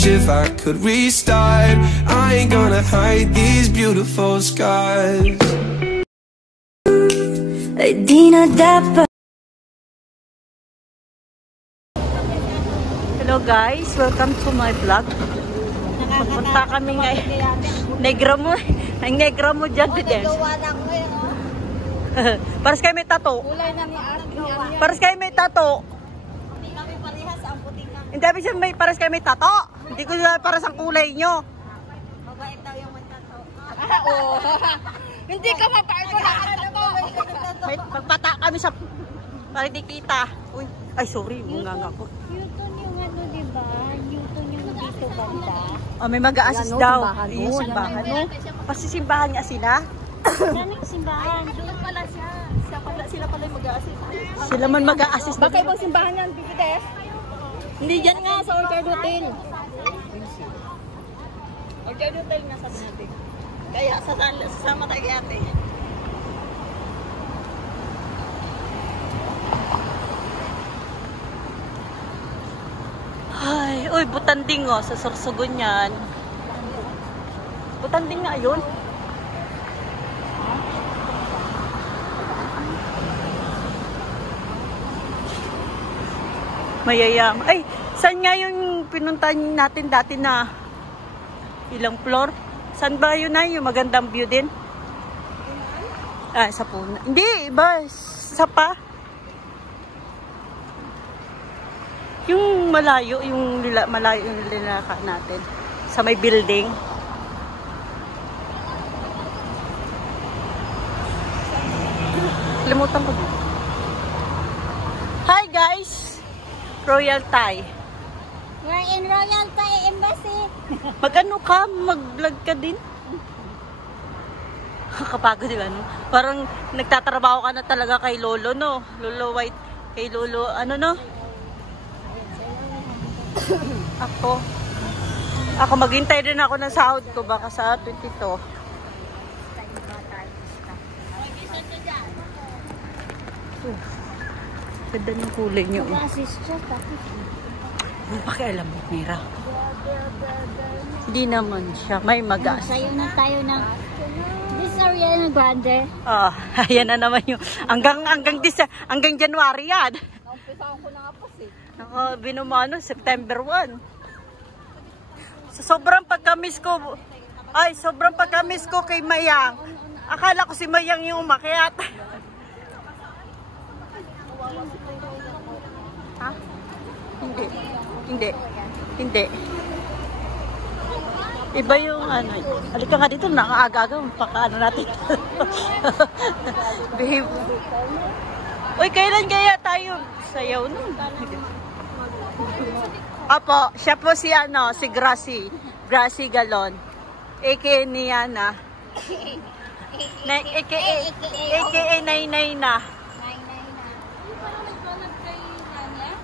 wish if I could restart. I ain't gonna hide these beautiful scars. Di na dapat. Hello guys, welcome to my vlog. Pupunta kami ngayon. Ang negra mo dyan din. Paras kayo may tato. Paras kayo may tato. Kami parehas ang puting na. Hindi abis yung may paras kayo may tato. Hindi ko paras ang kulay nyo. Mabait daw yung may tato. Oo. Hindi ka mapait mo na Magpata kami sa para di kita. Uy, ay sorry, munganga ko. Newton yung ano, diba? Newton yung dito banda. Oh, may mag-a-assist daw. Yung simbahan. Pasisimbahan nga sila. Saan yung simbahan? Doon pala siya. Sila pala yung mag-a-assist. Sila man mag-a-assist. Baka ibang simbahan yan, Pipites? Hindi dyan nga sa Orchard Hotel. Orchard Hotel nga sabi natin. Kaya sasama tayo ate. Ay, uy, butanding oh, sa Sorsogon yan. Butanding na ayun. Mayayam. Ay, saan nga yung pinuntahan natin dati na ilang floor? Saan ba yun na yung magandang view din? Ah, sa Puna. Hindi, iba. Sa pa. Yung malayo yung linaka natin. Sa may building. Limutan ko dito. Hi guys! Royal Thai. We're in Royal Thai Embassy. Mag-ano ka? Mag-vlog ka din? Kapagod diba, no? Parang nagtatrabaho ka na talaga kay Lolo, no? Lolo White. Kay Lolo, ano, no? Ako maghintay din ako ng sahod ko. Baka sa 22. Ganda ng kulay niyo. Mag-assist siya tapos. Pakialam mo, Mira. Hindi naman siya. May mag-assist. Sayo na tayo ng this Ariana Grande. Ah, ayan na naman yung hanggang January yan. Naumpisahan ko na nga po Ako, binumano, September 1. Sobrang pagka-miss ko kay Mayang. Akala ko si Mayang yung umakyat. Ha? Hindi. Iba yung ano. Halika nga dito, nakaaga-aga. Pakaano natin. Behave. Uy, kailan kaya tayo sayaw nun? Apo, siya po si Gracie Galon. A.K.A. Niana. A.K.A. Nainay na.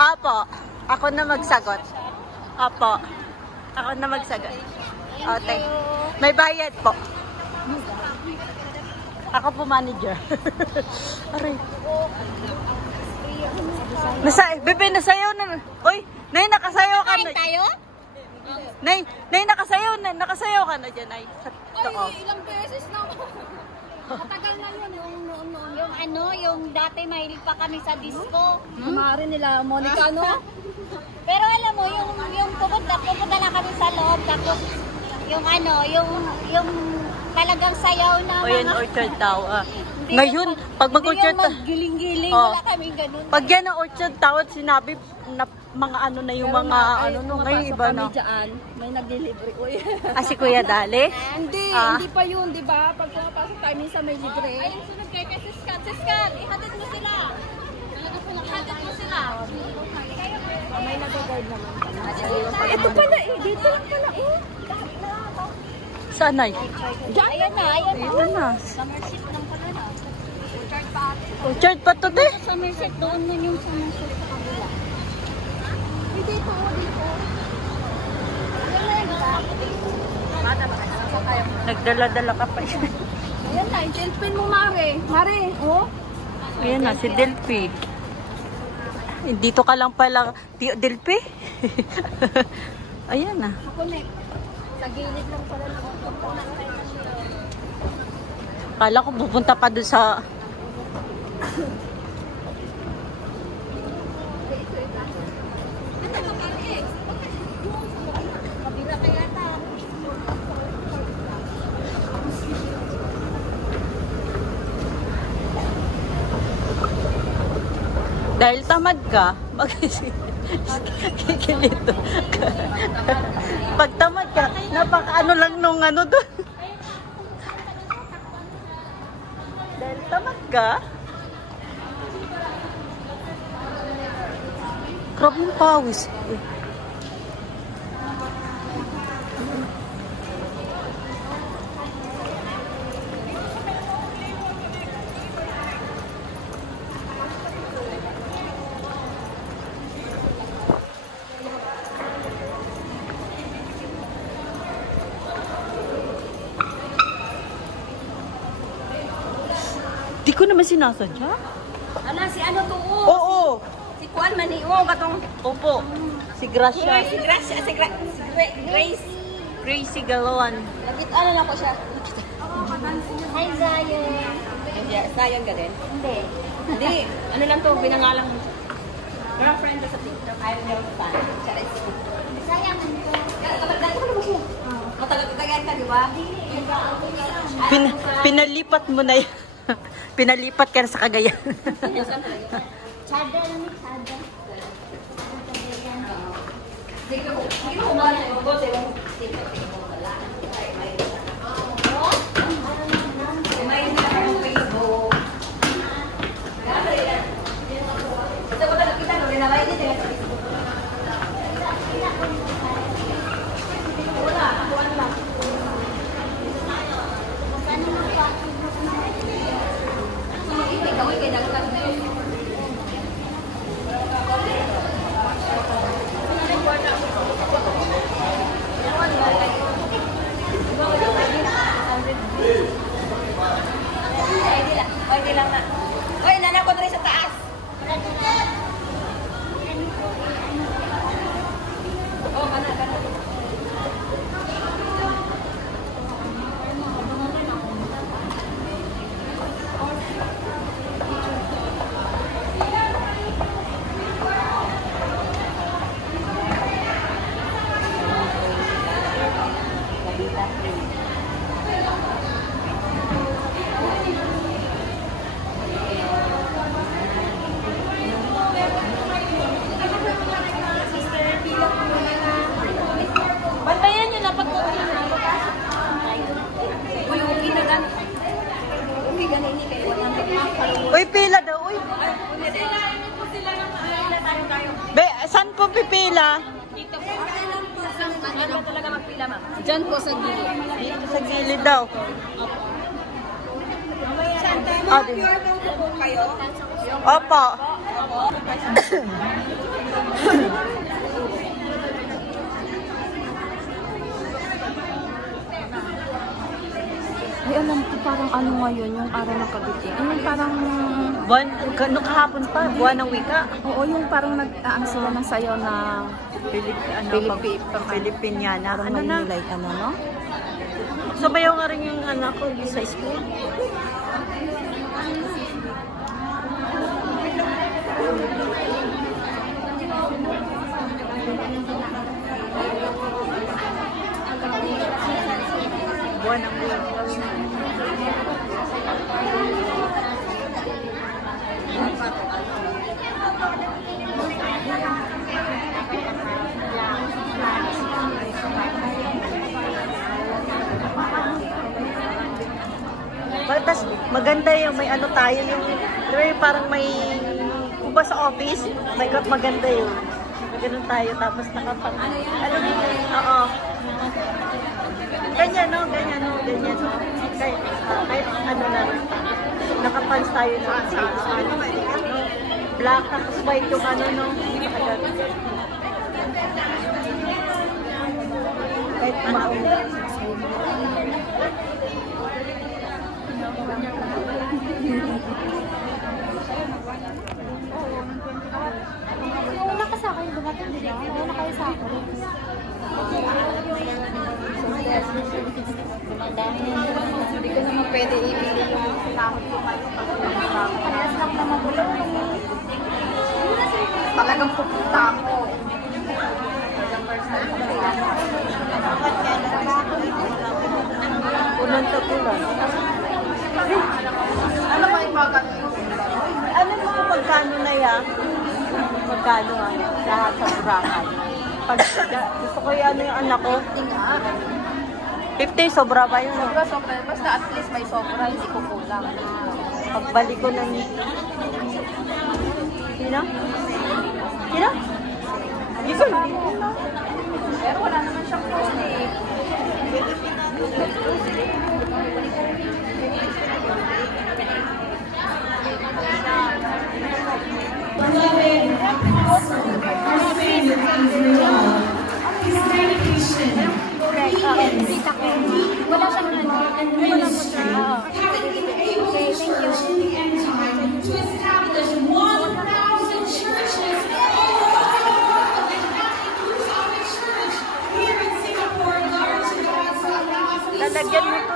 Apo, ako na magsagot. Apo, ako na magsagot. Okay. May bayad po. Ako po manager. Aray. Bebe, nasayaw na. Uy, Nay, nakasayaw ka na. Tayo? Nay, nakasayaw ka na dyan, Nay. Ay, ilang beses na. Matagal na yun, noon. Yung ano, yung dati mahilig pa kami sa disco. Kumari nila, Monica, no? Pero alam mo, yung pupunta lang kami sa loob, tapos yung ano, yung talagang sayaw na O yan, mga... Orchard Tower. Ngayon, pag mag-Orchard Hindi yung maggiling-giling, Oh. wala kami ganun. Pag yan ang Orchard Tower, sinabi na mga ano na yung mga ano no, ngayon iba na. May nag-delivery. Uy. Ah, si Kuya Dale? Hindi pa yun, di ba? Pag pumapasok tayo, minsan may libre. Ay, sunod kay Siskan, ihatid mo sila. Ihatid mo sila. May nag-guard naman. Ito pala eh, dito lang pala eh. Saan, Nay? Ayan na. Ito na. Summership lang pala na. Orchard pa to, te. Summership, doon nun yung summership sa kabila. Dito. Nagdala-dala ka pa. Ayan na, i-delpin mo, Mare. Mare, oh. Ayan na, si Delphi. Dito ka lang pala, Tio Delphi. Ayan na. Connect. Sa gilid lang pala nakapagpunta tayo. Kala ko pupunta pa doon sa... Kabila kaya ta. Dahil tamad ka, kikilito ka. Pag tamad ka, napaka-ano lang nung ano doon. Dahil tamad ka, grabe yung pawis. Di ko naman sinasadya. Ala, si ano to? Oo. Si Kuan Maniwo, katong... Opo. Si Gracia. Si Grace, Grace. Gracie Galawan. Nakita ano na ko siya. Hi, Zion. Sayang ka din? Hindi. Hindi. Ano lang to, binangalang mo. Girlfriend ko sa TikTok. Ayaw niya ako fan. Charis. Sayang mo. Kapag ko mo siya. Matagal-tagal ka, di ba? Pinalipat mo na yan. Pinalipat ka na sa Cagayan. Chada lang ni Chada. Sige ko. Sige ko ba na yung bote mo? May na akong Facebook. Gano'n yan. Ito ko talaga kita, no? Rinaway din sa Facebook. Wala, ako ano lang. Ikaw ay kaya dagat na. Okay lang na. Oy, nanak ko na rin sa taas. Oh, kana. Bantayan nyo na pagkukunin na. Uy, okay na gan. Okay, ganini kayo. Uy, pila daw. Uy. Be, saan po pipila? Dito po. Ano talaga magpila, ma'am? Diyan po sa gilid. Dito sa gilid daw. Ah, din. Opo. Ay, alam ko parang ano ngayon, yung araw ng Cavite. Yung parang... Buwan, nung kahapon pa, buwan ng wika. Oo, yung parang nag-aano sila ng sayaw na... Filipiniana. Parang Ano na? like, ano, no? Sabayaw nga rin yung anak ko sa school. Buwan ng wika. Tapos maganda yung may ano tayo yung parang may kung ba sa office maganda yun. Ganun tayo tapos nakapag ano oo. Ganyan no. Kahit ano na nakapants tayo sa black tapos white yung ano no. Kahit maong Wala ka sa akin, dumating din ako. Wala kayo sa akin. pwede ibili yung sinahod ko kayo. Parehas lang naman ko lang. Talagang pupunta ako. Unang tapulan. Ano ba yung mga Ano mo kung magkano na yan? Magkano lahat sa Boracay? Pag gusto ko yung ano yung anak ko. 50, sobra ba yun? Sobra. Basta at least may sobra, hindi ko kulang. Pagbalik ko ng... Sino? Sino? Hindi ko. Pero wala naman siyang post eh. Kita ko. Wala siyang ano. Wala po siya. Okay, thank you. Lalagyan mo